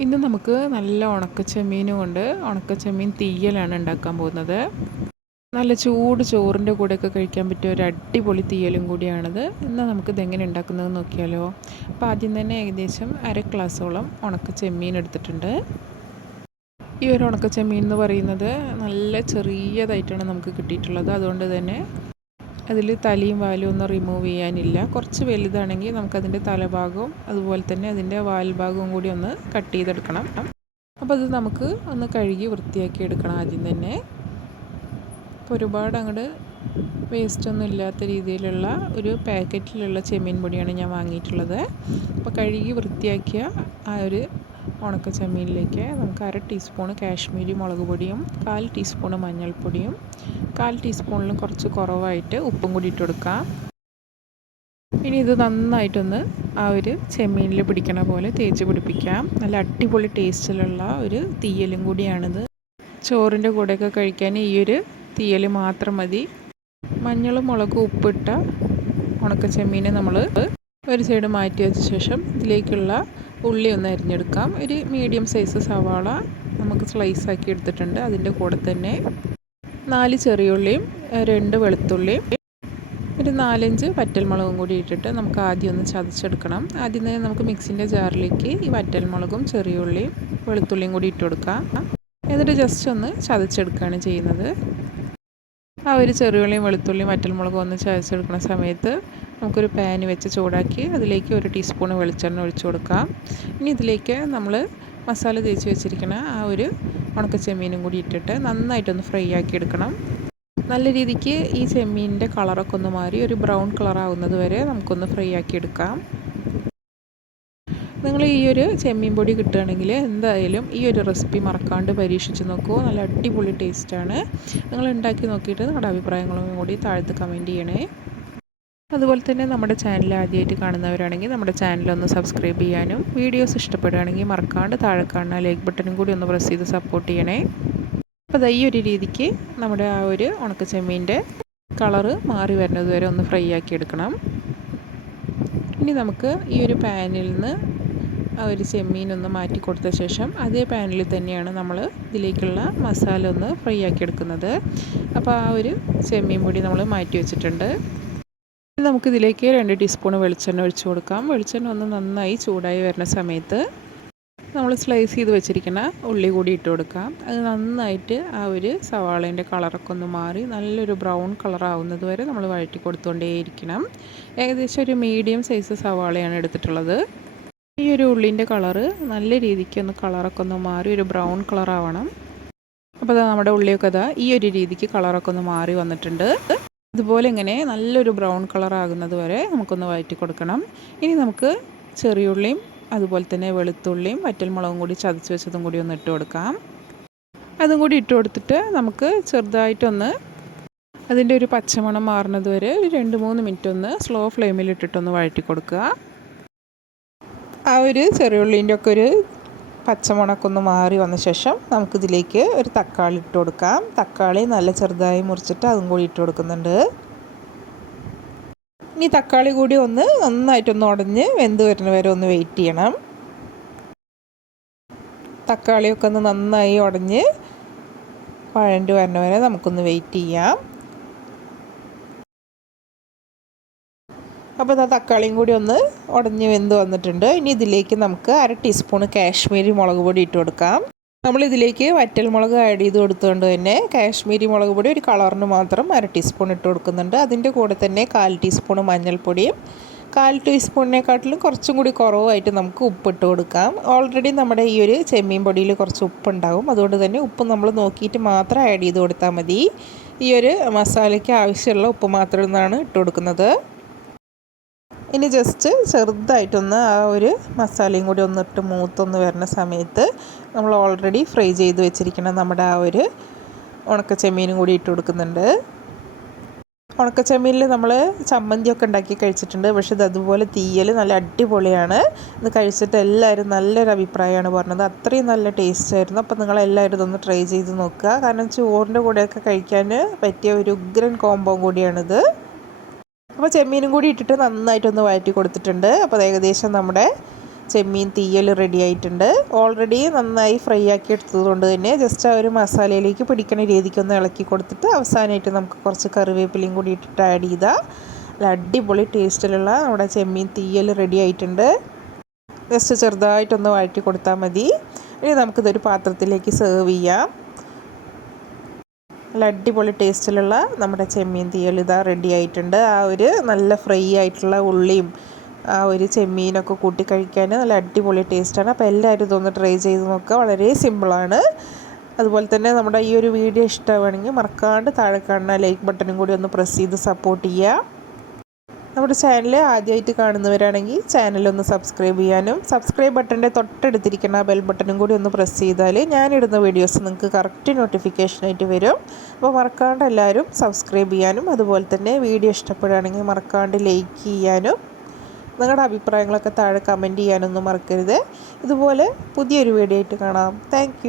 ഇന്ന് നമുക്ക് നല്ല ഉണക്കച്ചെമ്മീൻ കൊണ്ട് ഉണക്കച്ചെമ്മീൻ തീയലാണ് ഉണ്ടാക്കാൻ പോകുന്നത്. നല്ല ചൂട് ചോറിന്റെ കൂടെയൊക്കെ കഴിക്കാൻ പറ്റിയ ഒരു അടിപൊളി തീയലും കൂടിയാണിത്. എന്നാൽ നമുക്ക് ഇതെങ്ങനെ ഉണ്ടാക്കുന്നത് നോക്കിയാലോ. അപ്പോൾ ആദ്യം തന്നെ ഏകദേശം അര ഗ്ലാസ്സോളം ഉണക്കച്ചെമ്മീൻ എടുത്തിട്ടുണ്ട്. ഈ ഒരു ഉണക്കച്ചെമ്മീൻ എന്ന് പറയുന്നത് നല്ല ചെറിയതായിട്ടാണ് നമുക്ക് കിട്ടിയിട്ടുള്ളത്. അതുകൊണ്ട് തന്നെ അതിൽ തലയും വാലും ഒന്നും റിമൂവ് ചെയ്യാനില്ല. കുറച്ച് വലുതാണെങ്കിൽ നമുക്കതിന്റെ തലഭാഗവും അതുപോലെ തന്നെ അതിന്റെ വാൽഭാഗവും കൂടി ഒന്ന് കട്ട് ചെയ്തെടുക്കണം. അപ്പോൾ അത് നമുക്ക് ഒന്ന് കഴുകി വൃത്തിയാക്കി എടുക്കണം ആദ്യം തന്നെ. അപ്പോൾ ഒരുപാട് അങ്ങോട്ട് വേസ്റ്റ് ഒന്നും ഇല്ലാത്ത രീതിയിലുള്ള ഒരു പാക്കറ്റിലുള്ള ചെമ്മീൻ പൊടിയാണ് ഞാൻ വാങ്ങിയിട്ടുള്ളത്. അപ്പോൾ കഴുകി വൃത്തിയാക്കിയ ആ ഒരു ഉണക്ക ചെമ്മീനിലേക്ക് നമുക്ക് അര ടീസ്പൂൺ കാശ്മീരി മുളക് പൊടിയും കാൽ ടീസ്പൂൺ മഞ്ഞൾപ്പൊടിയും കാൽ ടീസ്പൂണിലും കുറച്ച് കുറവായിട്ട് ഉപ്പും കൂടി ഇട്ട് കൊടുക്കാം. ഇനി ഇത് നന്നായിട്ടൊന്ന് ആ ഒരു ചെമ്മീനിൽ പിടിക്കണ പോലെ തേച്ച് പിടിപ്പിക്കാം. നല്ല അടിപൊളി ടേസ്റ്റിലുള്ള ഒരു തീയലും കൂടിയാണിത്. ചോറിന്റെ കൂടെയൊക്കെ കഴിക്കാൻ ഈ ഒരു തീയൽ മാത്രം മതി. മഞ്ഞളും മുളകും ഉപ്പിട്ട ഉണക്ക ചെമ്മീനെ നമ്മൾ ഒരു സൈഡ് മാറ്റി വെച്ച ശേഷം ഇതിലേക്കുള്ള ഉള്ളി ഒന്ന് അരിഞ്ഞെടുക്കാം. ഒരു മീഡിയം സൈസ് സവാള നമുക്ക് സ്ലൈസ് ആക്കി എടുത്തിട്ടുണ്ട്. അതിന്റെ കൂടെ തന്നെ നാല് ചെറിയുള്ളിയും രണ്ട് വെളുത്തുള്ളിയും ഒരു നാലഞ്ച് വറ്റൽമുളകും കൂടി ഇട്ടിട്ട് നമുക്ക് ആദ്യം ഒന്ന് ചതച്ചെടുക്കണം. ആദ്യം തന്നെ നമുക്ക് മിക്സിന്റെ ജാറിലേക്ക് ഈ വറ്റൽമുളകും ചെറിയുള്ളിയും വെളുത്തുള്ളിയും കൂടി ഇട്ട് കൊടുക്കാം. എന്നിട്ട് ജസ്റ്റ് ഒന്ന് ചതച്ചെടുക്കുകയാണ് ചെയ്യുന്നത്. ആ ഒരു ചെറിയുള്ളിയും വെളുത്തുള്ളിയും വറ്റൽമുളകും ഒന്ന് ചതച്ചെടുക്കുന്ന സമയത്ത് നമുക്കൊരു പാൻ വെച്ച് ചൂടാക്കി അതിലേക്ക് ഒരു ടീസ്പൂൺ വെളിച്ചെണ്ണ ഒഴിച്ചു കൊടുക്കാം. ഇനി ഇതിലേക്ക് നമ്മൾ മസാല തേച്ച് വെച്ചിരിക്കുന്ന ആ ഒരു ഉണക്ക ചെമ്മീനും കൂടി ഇട്ടിട്ട് നന്നായിട്ടൊന്ന് ഫ്രൈ ആക്കി എടുക്കണം. നല്ല രീതിക്ക് ഈ ചെമ്മീനിന്റെ കളറൊക്കെ ഒന്ന് മാറി ഒരു ബ്രൗൺ കളർ ആവുന്നത് വരെ നമുക്കൊന്ന് ഫ്രൈ ആക്കി എടുക്കാം. നിങ്ങൾ ഈ ഒരു ചെമ്മീൻ പൊടി കിട്ടുകയാണെങ്കിൽ എന്തായാലും ഈ ഒരു റെസിപ്പി മറക്കാണ്ട് പരീക്ഷിച്ച് നോക്കൂ. നല്ല അടിപൊളി ടേസ്റ്റാണ് നിങ്ങൾ ഉണ്ടാക്കി നോക്കിയിട്ട് നിങ്ങളുടെ അഭിപ്രായങ്ങളും കൂടി താഴത്ത് കമന്റ് ചെയ്യണേ. അതുപോലെ തന്നെ നമ്മുടെ ചാനൽ ആദ്യമായിട്ട് കാണുന്നവരാണെങ്കിൽ നമ്മുടെ ചാനൽ ഒന്ന് സബ്സ്ക്രൈബ് ചെയ്യാനും വീഡിയോസ് ഇഷ്ടപ്പെടുകയാണെങ്കിൽ മറക്കാണ്ട് താഴെ കാണുന്ന ലൈക്ക് ബട്ടണും കൂടി ഒന്ന് പ്രസ് ചെയ്ത് സപ്പോർട്ട് ചെയ്യണേ. അപ്പോൾ ഈ ഒരു രീതിക്ക് നമ്മുടെ ആ ഒരു ഉണക്ക ചെമ്മീന്റെ കളറ് മാറി വരുന്നത് വരെ ഒന്ന് ഫ്രൈ ആക്കി എടുക്കണം. ഇനി നമുക്ക് ഈ ഒരു പാനിൽ നിന്ന് ആ ഒരു ചെമ്മീൻ ഒന്ന് മാറ്റി കൊടുത്ത ശേഷം അതേ പാനിൽ തന്നെയാണ് നമ്മൾ ഇതിലേക്കുള്ള മസാല ഒന്ന് ഫ്രൈ ആക്കി എടുക്കുന്നത്. അപ്പോൾ ആ ഒരു ചെമ്മീൻ പൊടി നമ്മൾ മാറ്റി വെച്ചിട്ടുണ്ട്. നമുക്കിതിലേക്ക് രണ്ട് ടീസ്പൂൺ വെളിച്ചെണ്ണ ഒഴിച്ചു കൊടുക്കാം. വെളിച്ചെണ്ണ ഒന്ന് നന്നായി ചൂടായി വരുന്ന സമയത്ത് നമ്മൾ സ്ലൈസ് ചെയ്ത് വെച്ചിരിക്കുന്ന ഉള്ളി കൂടി ഇട്ട് കൊടുക്കാം. അത് നന്നായിട്ട് ആ ഒരു സവാളേന്റെ കളറൊക്കെ ഒന്ന് മാറി നല്ലൊരു ബ്രൗൺ കളർ ആവുന്നത് വരെ നമ്മൾ വഴറ്റി കൊടുത്തുകൊണ്ടേയിരിക്കണം ഏകദേശം ഒരു മീഡിയം സൈസ് സവാളയാണ് എടുത്തിട്ടുള്ളത്. ഈ ഒരു ഉള്ളിന്റെ കളറ് നല്ല രീതിക്ക് ഒന്ന് കളറൊക്കെ ഒന്ന് മാറി ഒരു ബ്രൗൺ കളർ ആവണം അപ്പോൾ നമ്മുടെ ഉള്ളിയൊക്കെ അതാ ഈ ഒരു രീതിക്ക് കളറൊക്കെ ഒന്ന് മാറി വന്നിട്ടുണ്ട്. ഇതുപോലെ ഇങ്ങനെ നല്ലൊരു ബ്രൗൺ കളർ ആകുന്നത് വരെ നമുക്കൊന്ന് വഴറ്റി കൊടുക്കണം. ഇനി നമുക്ക് ചെറിയുള്ളിയും അതുപോലെ തന്നെ വെളുത്തുള്ളിയും വറ്റൽമുളകും കൂടി ചതച്ച് വെച്ചതും കൂടി ഒന്ന് ഇട്ട് കൊടുക്കാം. അതും കൂടി ഇട്ട് കൊടുത്തിട്ട് നമുക്ക് ചെറുതായിട്ടൊന്ന് അതിന്റെ ഒരു പച്ചമണം മാറുന്നത് വരെ ഒരു രണ്ട് മൂന്ന് മിനിറ്റ് ഒന്ന് സ്ലോ ഫ്ലെയിമിൽ ഇട്ടിട്ടൊന്ന് വഴറ്റി കൊടുക്കുക. ആ ഒരു ചെറിയുള്ളീന്റെ ഒക്കെ ഒരു പച്ചമുളകൊക്കെ ഒന്ന് മാറി വന്ന ശേഷം നമുക്കിതിലേക്ക് ഒരു തക്കാളി ഇട്ട് കൊടുക്കാം. തക്കാളി നല്ല ചെറുതായി മുറിച്ചിട്ട് അതും കൂടി ഇട്ട് കൊടുക്കുന്നുണ്ട്. ഇനി തക്കാളി കൂടി ഒന്ന് നന്നായിട്ടൊന്ന് ഉടഞ്ഞ് വെന്ത് വരുന്ന വരെ ഒന്ന് വെയിറ്റ് ചെയ്യണം. തക്കാളിയൊക്കെ ഒന്ന് നന്നായി ഉടഞ്ഞ് വഴണ്ട് വരുന്ന വരെ നമുക്കൊന്ന് വെയിറ്റ് ചെയ്യാം. അപ്പോൾ ആ തക്കാളിയും കൂടി ഒന്ന് ഉടഞ്ഞ് വെന്ത് വന്നിട്ടുണ്ട്. ഇനി ഇതിലേക്ക് നമുക്ക് അര ടീസ്പൂൺ കാശ്മീരി മുളക് പൊടി ഇട്ട് കൊടുക്കാം. നമ്മൾ ഇതിലേക്ക് വറ്റൽ മുളക് ആഡ് ചെയ്ത് കൊടുത്തുകൊണ്ട് തന്നെ കാശ്മീരി മുളക് പൊടി ഒരു കളറിന് മാത്രം അര ടീസ്പൂൺ ഇട്ട് കൊടുക്കുന്നുണ്ട്. അതിന്റെ കൂടെ തന്നെ കാൽ ടീസ്പൂൺ മഞ്ഞൾപ്പൊടിയും കാൽ ടീസ്പൂണിനെക്കാട്ടിലും കുറച്ചും കൂടി കുറവായിട്ട് നമുക്ക് ഉപ്പിട്ട് കൊടുക്കാം. ഓൾറെഡി നമ്മുടെ ഈ ഒരു ചെമ്മീൻ പൊടിയിൽ കുറച്ച് ഉപ്പുണ്ടാവും അതുകൊണ്ട് തന്നെ ഉപ്പ് നമ്മൾ നോക്കിയിട്ട് മാത്രം ആഡ് ചെയ്ത് കൊടുത്താൽ മതി. ഈ ഒരു മസാലയ്ക്ക് ആവശ്യമുള്ള ഉപ്പ് മാത്രം നിന്നാണ് ഇട്ട് കൊടുക്കുന്നത്. ഇനി ജസ്റ്റ് ചെറുതായിട്ടൊന്ന് ആ ഒരു മസാലയും കൂടി ഒന്നിട്ട് മൂത്തൊന്ന് വരുന്ന സമയത്ത് നമ്മൾ ഓൾറെഡി ഫ്രൈ ചെയ്ത് വെച്ചിരിക്കുന്ന നമ്മുടെ ആ ഒരു ഉണക്ക ചെമ്മീനും കൂടി ഇട്ട് കൊടുക്കുന്നുണ്ട്. ഉണക്ക ചെമ്മീനിൽ നമ്മൾ ചമ്മന്തിയൊക്കെ ഉണ്ടാക്കി കഴിച്ചിട്ടുണ്ട്. പക്ഷേ ഇത് അതുപോലെ തീയൽ നല്ല അടിപൊളിയാണ്. ഇത് കഴിച്ചിട്ട് എല്ലാവരും നല്ലൊരു അഭിപ്രായമാണ് പറഞ്ഞത്. അത്രയും നല്ല ടേസ്റ്റ് ആയിരുന്നു. അപ്പോൾ നിങ്ങൾ നിങ്ങളെല്ലാവരും ഇതൊന്ന് ട്രൈ ചെയ്ത് നോക്കുക. കാരണം ചോറിന്റെ കൂടെയൊക്കെ കഴിക്കാൻ പറ്റിയ ഒരു ഉഗ്രൻ കോംബോ കൂടിയാണിത്. അപ്പോൾ ചെമ്മീനും കൂടി ഇട്ടിട്ട് നന്നായിട്ടൊന്ന് വഴറ്റി കൊടുത്തിട്ടുണ്ട്. അപ്പോൾ ഏകദേശം നമ്മുടെ ചെമ്മീൻ തീയൽ റെഡി ആയിട്ടുണ്ട്. ഓൾറെഡി നന്നായി ഫ്രൈ ആക്കി എടുത്തതുകൊണ്ട് തന്നെ ജസ്റ്റ് ആ ഒരു മസാലയിലേക്ക് പിടിക്കണ രീതിക്കൊന്ന് ഇളക്കി കൊടുത്തിട്ട് അവസാനമായിട്ട് നമുക്ക് കുറച്ച് കറിവേപ്പിലയും കൂടി ഇട്ടിട്ട് ആഡ് ചെയ്താൽ അടിപൊളി ടേസ്റ്റിലുള്ള നമ്മുടെ ചെമ്മീൻ തീയൽ റെഡി ആയിട്ടുണ്ട്. ജസ്റ്റ് ചെറുതായിട്ടൊന്ന് വഴറ്റി കൊടുത്താൽ മതി. ഇനി നമുക്കിതൊരു പാത്രത്തിലേക്ക് സെർവ് ചെയ്യാം. നല്ല അടിപൊളി ടേസ്റ്റിലുള്ള നമ്മുടെ ചെമ്മീൻ തീയൽ ഇതാ റെഡി ആയിട്ടുണ്ട്. ആ ഒരു നല്ല ഫ്രൈ ആയിട്ടുള്ള ഉള്ളിയും ആ ഒരു ചെമ്മീനൊക്കെ കൂട്ടി കഴിക്കാൻ നല്ല അടിപൊളി ടേസ്റ്റാണ് അപ്പോൾ എല്ലാവരും ഇതൊന്ന് ട്രൈ ചെയ്ത് നോക്കുക. വളരെ സിമ്പിളാണ് അതുപോലെ തന്നെ നമ്മുടെ ഈ ഒരു വീഡിയോ ഇഷ്ടമാണെങ്കിൽ മറക്കാണ്ട് താഴെ കാണുന്ന ലൈക്ക് ബട്ടണും കൂടി ഒന്ന് പ്രസ് ചെയ്ത് സപ്പോർട്ട് ചെയ്യുക. നമ്മുടെ ചാനൽ ആദ്യമായിട്ട് കാണുന്നവരാണെങ്കിൽ ചാനലൊന്ന് സബ്സ്ക്രൈബ് ചെയ്യാനും സബ്സ്ക്രൈബ് ബട്ടന്റെ തൊട്ടടുത്തിരിക്കുന്ന ബെൽ ബട്ടണും കൂടി ഒന്ന് പ്രസ് ചെയ്താൽ ഞാനിടുന്ന വീഡിയോസ് നിങ്ങൾക്ക് കറക്റ്റ് നോട്ടിഫിക്കേഷനായിട്ട് വരും. അപ്പോൾ മറക്കാണ്ട് എല്ലാവരും സബ്സ്ക്രൈബ് ചെയ്യാനും അതുപോലെ തന്നെ വീഡിയോ ഇഷ്ടപ്പെടുകയാണെങ്കിൽ മറക്കാണ്ട് ലൈക്ക് ചെയ്യാനും നിങ്ങളുടെ അഭിപ്രായങ്ങളൊക്കെ താഴെ കമന്റ് ചെയ്യാനൊന്നും മറക്കരുത്. ഇതുപോലെ പുതിയൊരു വീഡിയോ ആയിട്ട് കാണാം. താങ്ക്